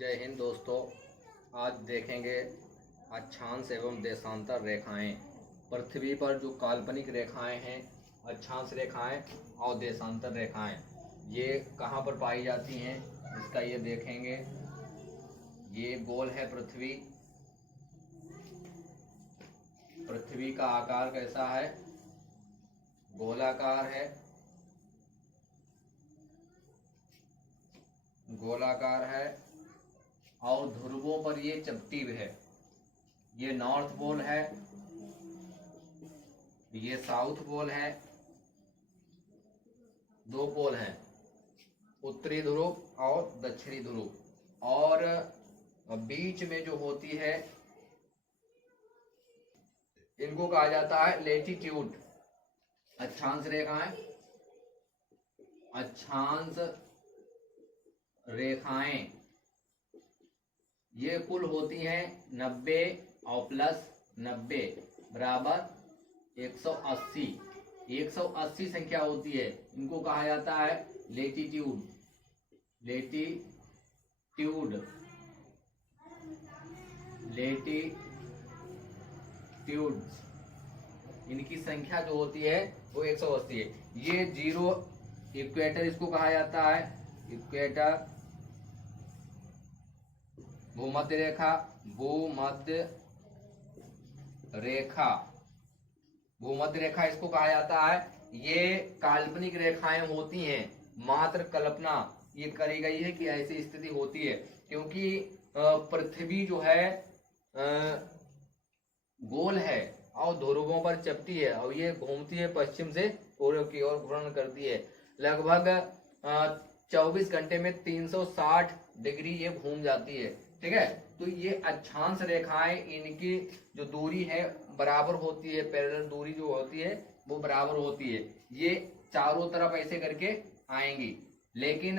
जय हिंद दोस्तों। आज देखेंगे अक्षांश एवं देशांतर रेखाएं। पृथ्वी पर जो काल्पनिक रेखाएं हैं, अक्षांश रेखाएं और देशांतर रेखाएं, ये कहाँ पर पाई जाती हैं इसका ये देखेंगे। ये गोल है पृथ्वी। पृथ्वी का आकार कैसा है? गोलाकार है। गोलाकार है और ध्रुवों पर ये चपटी है। ये नॉर्थ पोल है, ये साउथ पोल है। दो पोल हैं, उत्तरी ध्रुव और दक्षिणी ध्रुव। और बीच में जो होती है इनको कहा जाता है लेटीट्यूड। अक्षांश रेखाएं, अक्षांश रेखाएं ये कुल होती हैं 90 और प्लस 90 बराबर 180। 180 संख्या होती है। इनको कहा जाता है लेटीट्यूड। लेटीट्यूड लेटीट्यूड्स इनकी संख्या जो होती है वो 180 है। ये जीरो इक्वेटर इसको कहा जाता है। इक्वेटर, भूमध्य रेखा, भूमध्य रेखा, भूमध्य रेखा इसको कहा जाता है। ये काल्पनिक रेखाएं होती हैं, मात्र कल्पना ये करी गई है कि ऐसी स्थिति होती है, क्योंकि पृथ्वी जो है गोल है और ध्रुवों पर चपटी है और ये घूमती है पश्चिम से पूर्व की ओर घूर्णन करती है। लगभग 24 घंटे में 360 डिग्री ये घूम जाती है। ठीक है, तो ये अक्षांश रेखाएं, इनकी जो दूरी है बराबर होती है। पैरेलल दूरी जो होती है वो बराबर होती है। ये चारों तरफ ऐसे करके आएंगी, लेकिन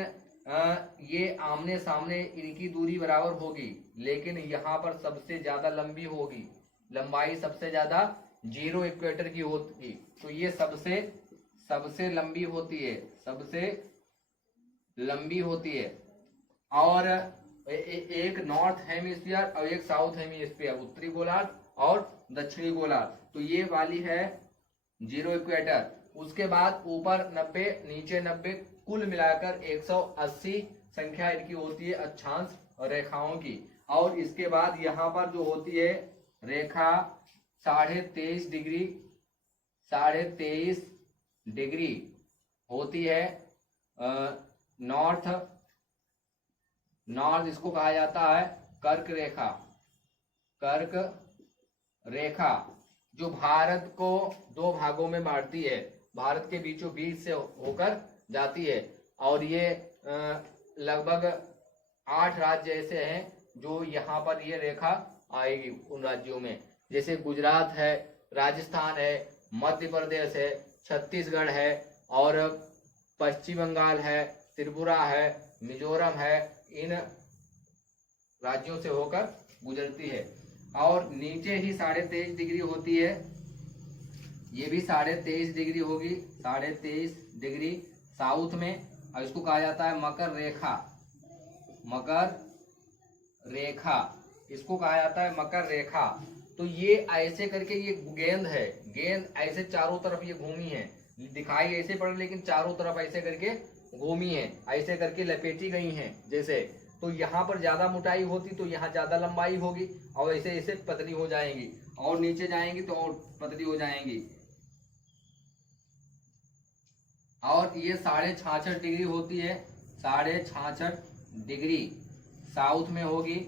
ये आमने सामने इनकी दूरी बराबर होगी, लेकिन यहाँ पर सबसे ज्यादा लंबी होगी। लंबाई सबसे ज्यादा जीरो इक्वेटर की होती, तो ये सबसे लंबी होती है। सबसे लंबी होती है। और एक नॉर्थ हेमिस्फीयर और एक साउथ हेमिस्फीयर, उत्तरी गोलार्ध और दक्षिणी गोलार्ध। तो ये वाली है जीरो इक्वेटर। उसके बाद ऊपर 90, नीचे 90, कुल मिलाकर 180 संख्या इनकी होती है अक्षांश रेखाओं की। और इसके बाद यहाँ पर जो होती है रेखा 23.5 डिग्री, 23.5 डिग्री होती है। नॉर्थ इसको कहा जाता है कर्क रेखा। कर्क रेखा जो भारत को दो भागों में बांटती है, भारत के बीचों बीच से होकर जाती है। और ये लगभग 8 राज्य ऐसे हैं जो यहाँ पर ये रेखा आएगी। उन राज्यों में जैसे गुजरात है, राजस्थान है, मध्य प्रदेश है, छत्तीसगढ़ है और पश्चिम बंगाल है, त्रिपुरा है, मिजोरम है। इन राज्यों से होकर गुजरती है। और नीचे ही 23.5 डिग्री होती है। ये भी 23.5 डिग्री होगी, 23.5 डिग्री साउथ में। और इसको कहा जाता है मकर रेखा। मकर रेखा इसको कहा जाता है मकर रेखा। तो ये ऐसे करके ये गेंद है, गेंद ऐसे चारों तरफ ये घूमी है, दिखाई ऐसे पड़, लेकिन चारों तरफ ऐसे करके घूमी है, ऐसे करके लपेटी गई हैं जैसे। तो यहाँ पर ज्यादा मोटाई होती तो यहाँ ज्यादा लंबाई होगी, और ऐसे ऐसे पतली हो जाएंगी, और नीचे जाएंगी तो और पतली हो जाएंगी। और ये 66.5 डिग्री होती है, 66.5 डिग्री साउथ में होगी।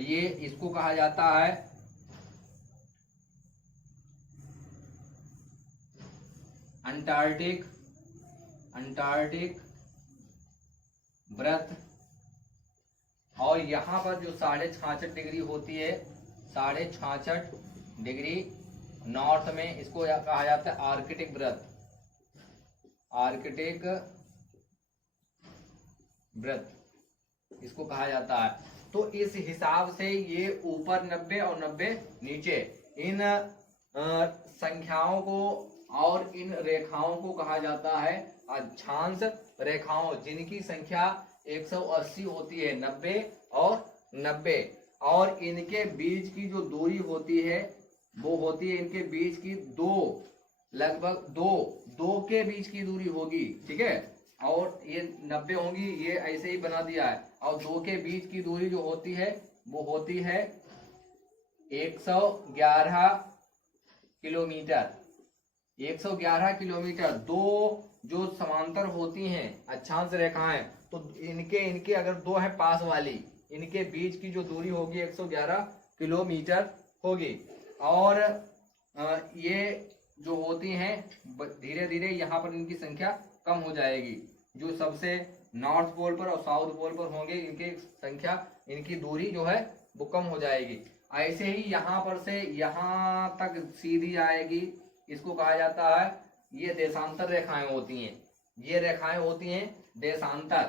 ये इसको कहा जाता है अंटार्कटिक व्रत। और यहाँ पर जो 66.5 डिग्री होती है, 66.5 डिग्री नॉर्थ में, इसको कहा जाता है आर्कटिक व्रत। आर्कटिक व्रत इसको कहा जाता है। तो इस हिसाब से ये ऊपर 90 और 90 नीचे, इन संख्याओं को और इन रेखाओं को कहा जाता है अक्षांश रेखाओं, जिनकी संख्या 180 होती है, 90 और 90। और इनके बीच की जो दूरी होती है वो होती है इनके बीच की लगभग दो के बीच की दूरी होगी, ठीक है। और ये 90 होंगी, ये ऐसे ही बना दिया है। और दो के बीच की दूरी जो होती है वो होती है 111 किलोमीटर। 111 किलोमीटर। दो जो समांतर होती हैं अक्षांश रेखाएं, तो इनके अगर दो है पास वाली, इनके बीच की जो दूरी होगी 111 किलोमीटर होगी। और ये जो होती हैं धीरे धीरे यहाँ पर इनकी संख्या कम हो जाएगी। जो सबसे नॉर्थ पोल पर और साउथ पोल पर होंगे इनकी संख्या, इनकी दूरी जो है वो कम हो जाएगी। ऐसे ही यहाँ पर से यहाँ तक सीधी आएगी, इसको कहा जाता है, ये देशांतर रेखाएं होती हैं। ये रेखाएं होती हैं देशांतर।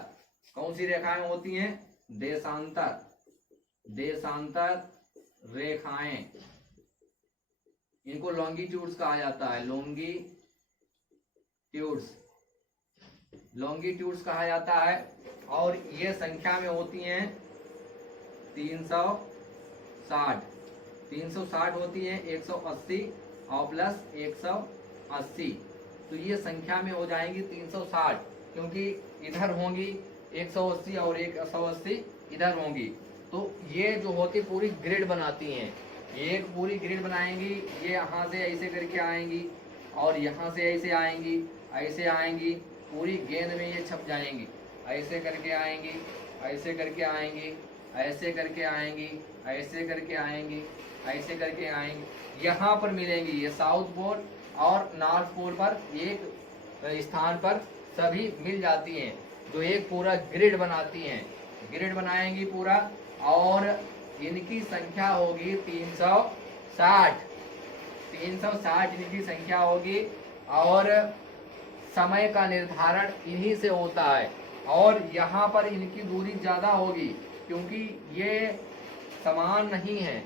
कौन सी रेखाएं होती हैं? देशांतर। देशांतर रेखाएं, इनको लॉन्गिट्यूड्स कहा जाता है। लॉन्गिट्यूड्स कहा जाता है। और ये संख्या में होती हैं 360 होती है, 180 और प्लस 180, तो ये संख्या में हो जाएंगी 360, क्योंकि इधर होंगी 180 और 180 इधर होंगी। तो ये जो होती पूरी ग्रिड बनाती हैं, एक पूरी ग्रिड बनाएंगी। ये यहाँ से ऐसे करके आएंगी और यहाँ से ऐसे आएंगी, ऐसे आएंगी, पूरी गेंद में ये छप जाएंगी। ऐसे करके आएंगी, ऐसे करके आएंगी, ऐसे करके आएंगी, ऐसे करके आएंगी, ऐसे करके आएंगी, यहाँ पर मिलेंगी। ये साउथ पोल और नॉर्थ पोल पर एक स्थान पर सभी मिल जाती हैं, जो एक पूरा ग्रिड बनाती हैं। ग्रिड बनाएंगी पूरा, और इनकी संख्या होगी 360। 360 इनकी संख्या होगी। और समय का निर्धारण इन्हीं से होता है। और यहाँ पर इनकी दूरी ज्यादा होगी, क्योंकि ये समान नहीं है।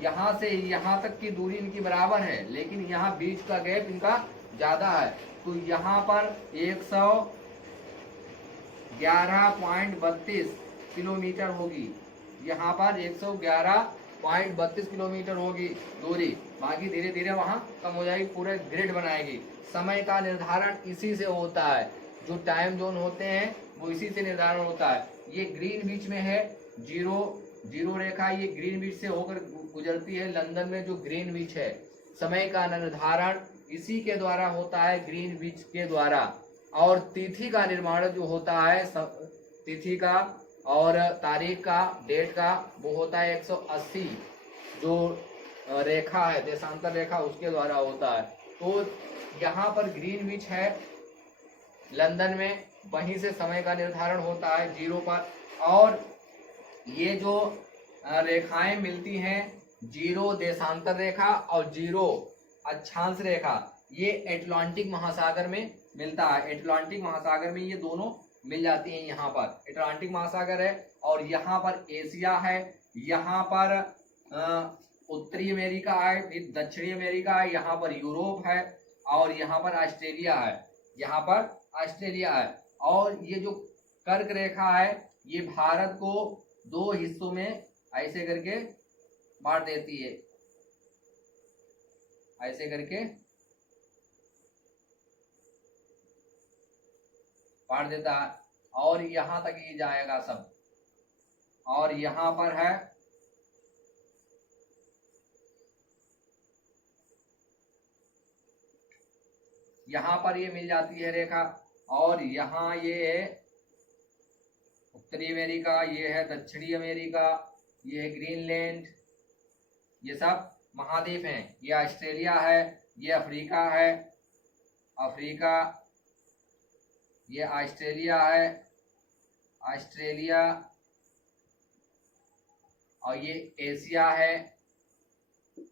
यहाँ से यहाँ तक की दूरी इनकी बराबर है, लेकिन यहाँ बीच का गैप इनका ज्यादा है। तो यहाँ पर 111.32 किलोमीटर होगी, यहाँ पर 111.32 किलोमीटर होगी दूरी। बाकी धीरे धीरे वहां कम हो जाएगी, पूरे ग्रिड बनाएगी। समय का निर्धारण इसी से होता है, जो टाइम जोन होते हैं वो इसी से निर्धारण होता है। ये ग्रीन बीच में है, जीरो रेखा ये ग्रीन बीच से होकर गुजरती है। लंदन में जो ग्रीन बीच है, समय का निर्धारण इसी के द्वारा होता है, ग्रीन बीच के द्वारा। और तिथि का निर्माण जो होता है, तिथि का और तारीख का, डेट का, वो होता है 180, जो रेखा है देशांतर रेखा उसके द्वारा होता है। तो यहाँ पर ग्रीन बीच है लंदन में, वहीं से समय का निर्धारण होता है जीरो पर। और ये जो रेखाएं मिलती हैं, जीरो देशांतर रेखा और जीरो अक्षांश रेखा, ये अटलांटिक महासागर में मिलता है। अटलांटिक महासागर में ये दोनों मिल जाती हैं। यहाँ पर अटलांटिक महासागर है, और यहाँ पर एशिया है, यहाँ पर उत्तरी अमेरिका है, फिर दक्षिणी अमेरिका है, यहाँ पर यूरोप है, और यहाँ पर ऑस्ट्रेलिया है। यहाँ पर ऑस्ट्रेलिया है। और ये जो कर्क रेखा है, ये भारत को दो हिस्सों में ऐसे करके बांट देती है, ऐसे करके बांट देता है। और यहां तक ये जाएगा सब। और यहां पर है यहां पर ये मिल जाती है रेखा। और यहाँ ये है उत्तरी अमेरिका, ये है दक्षिणी अमेरिका, ये है ग्रीनलैंड, ये सब महाद्वीप हैं। ये ऑस्ट्रेलिया है, ये अफ्रीका है, अफ्रीका, ये ऑस्ट्रेलिया है, ऑस्ट्रेलिया, और ये एशिया है,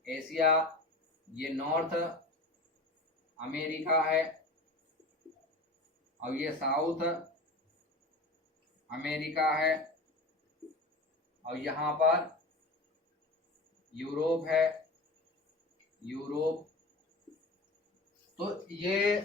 एशिया, ये नॉर्थ अमेरिका है, और ये साउथ अमेरिका है, और यहाँ पर यूरोप है, यूरोप। तो ये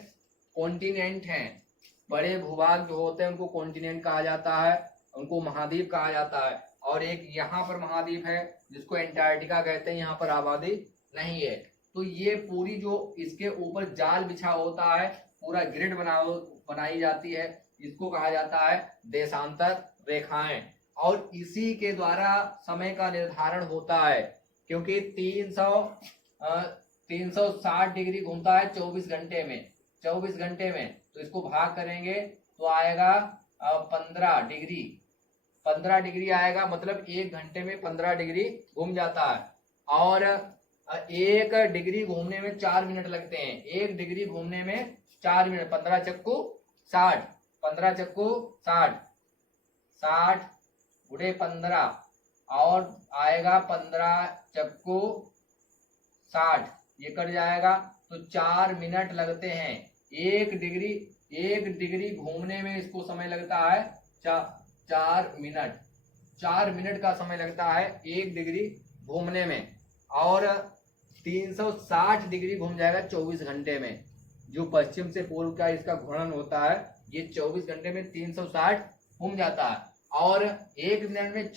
कॉन्टिनेंट हैं। बड़े भूभाग जो होते हैं उनको कॉन्टिनेंट कहा जाता है, उनको महाद्वीप कहा जाता है। और एक यहाँ पर महाद्वीप है जिसको एंटार्क्टिका कहते हैं, यहाँ पर आबादी नहीं है। तो ये पूरी जो इसके ऊपर जाल बिछा होता है, पूरा ग्रिड बनाई जाती है, इसको कहा जाता है देशांतर रेखाएं। और इसी के द्वारा समय का निर्धारण होता है, क्योंकि 360 डिग्री घूमता है 24 घंटे में। 24 घंटे में तो इसको भाग करेंगे तो आएगा 15 डिग्री। 15 डिग्री आएगा, मतलब 1 घंटे में 15 डिग्री घूम जाता है। और 1 डिग्री घूमने में 4 मिनट लगते हैं। 1 डिग्री घूमने में 4 मिनट, 15 चक्कू 60, 15 चक्कू 60, 60 गुणे 15 और आएगा 15 चक्कू 60, ये कट जाएगा तो 4 मिनट लगते हैं। 1 डिग्री घूमने में इसको समय लगता है 4 मिनट। 4 मिनट का समय लगता है 1 डिग्री घूमने में, और 360 डिग्री घूम जाएगा 24 घंटे में। जो पश्चिम से पूर्व का इसका घूर्णन होता है, ये 24 घंटे में 360 घूम जाता है। और 1 मिनट में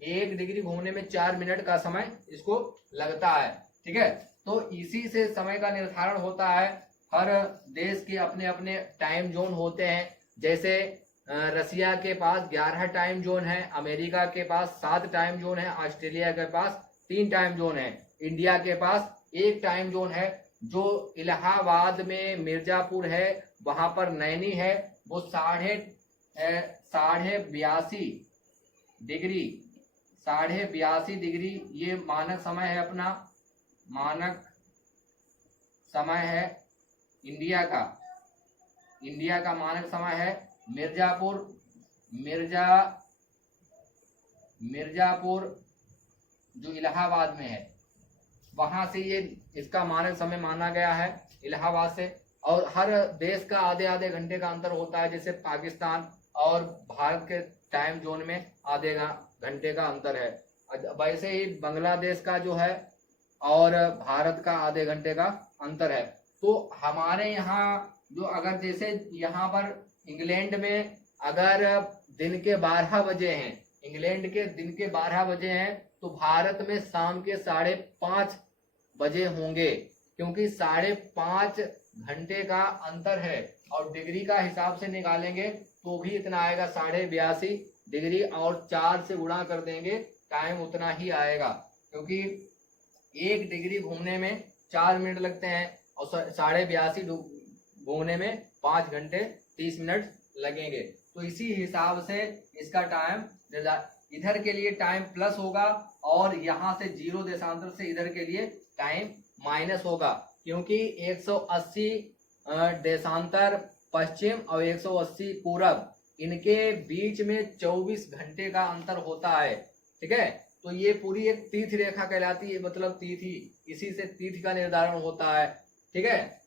1 डिग्री घूमने में 4 मिनट का समय इसको लगता है। ठीक है, तो इसी से समय का निर्धारण होता है। हर देश के अपने अपने टाइम जोन होते हैं। जैसे रसिया के पास 11 टाइम जोन है, अमेरिका के पास 7 टाइम जोन है, ऑस्ट्रेलिया के पास 3 टाइम जोन है, इंडिया के पास 1 टाइम जोन है। जो इलाहाबाद में मिर्जापुर है, वहां पर नैनी है, वो 82.5 डिग्री ये मानक समय है अपना, मानक समय है इंडिया का मानक समय है। मिर्जापुर जो इलाहाबाद में है, वहां से ये इसका मानक समय माना गया है इलाहाबाद से। और हर देश का आधे आधे घंटे का अंतर होता है। जैसे पाकिस्तान और भारत के टाइम जोन में आधे घंटे का अंतर है। वैसे ही बांग्लादेश का जो है और भारत का आधे घंटे का अंतर है। तो हमारे यहाँ जो अगर जैसे यहाँ पर इंग्लैंड में अगर दिन के 12 बजे हैं, इंग्लैंड के दिन के 12 बजे हैं, तो भारत में शाम के 5:30 बजे होंगे, क्योंकि 5:30 घंटे का अंतर है। और डिग्री का हिसाब से निकालेंगे तो भी इतना आएगा 82.5 डिग्री, और 4 से गुणा कर देंगे टाइम उतना ही आएगा, क्योंकि 1 डिग्री घूमने में 4 मिनट लगते हैं और 82.5 घूमने में 5 घंटे 30 मिनट लगेंगे। तो इसी हिसाब से इसका टाइम इधर के लिए टाइम प्लस होगा, और यहाँ से 0 देशांतर से इधर के लिए टाइम माइनस होगा, क्योंकि 180 देशांतर पश्चिम और 180 पूरब, इनके बीच में 24 घंटे का अंतर होता है। ठीक है, तो ये पूरी एक तीर्थ रेखा कहलाती है, मतलब तिथि, इसी से तिथि का निर्धारण होता है। ठीक है,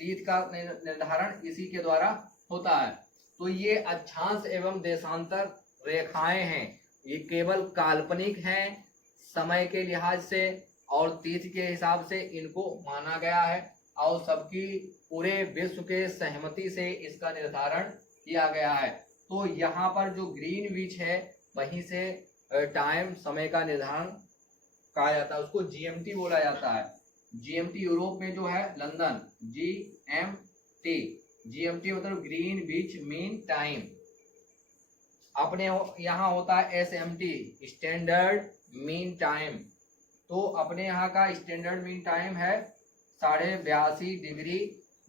तिथि का निर्धारण इसी के द्वारा होता है। तो ये अक्षांश एवं देशांतर रेखाएं हैं, ये केवल काल्पनिक हैं समय के लिहाज से, और तिथि के हिसाब से इनको माना गया है, और सबकी पूरे विश्व के सहमति से इसका निर्धारण किया गया है। तो यहाँ पर जो ग्रीनविच है, वहीं से टाइम समय का निर्धारण कहा जाता है, उसको जीएमटी बोला जाता है। जीएमटी यूरोप में जो है लंदन, जीएमटी मतलब ग्रीनविच मीन टाइम। अपने यहाँ होता है एसएमटी, स्टैंडर्ड मीन टाइम। तो अपने यहाँ का स्टैंडर्ड मीन टाइम है 82.5 डिग्री,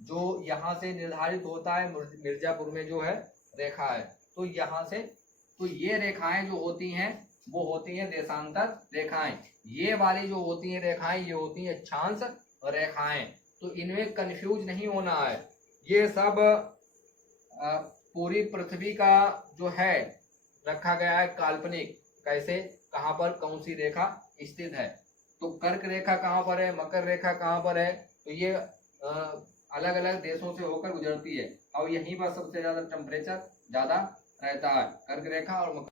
जो यहाँ से निर्धारित होता है मिर्जापुर में जो है रेखा है। तो यहाँ से तो ये रेखाएं जो होती हैं वो होती हैं देशांतर रेखाएं। ये वाली जो होती हैं रेखाएं, ये होती हैं अक्षांश रेखाएं। तो इनमें कंफ्यूज नहीं होना है। ये सब पूरी पृथ्वी का जो है रखा गया है काल्पनिक, कैसे कहाँ पर कौन सी रेखा स्थित है। तो कर्क रेखा कहाँ पर है, मकर रेखा कहाँ पर है, तो ये अलग अलग देशों से होकर गुजरती है, और यहीं पर सबसे ज्यादा टेम्परेचर ज्यादा रहता है, कर्क रेखा और मकर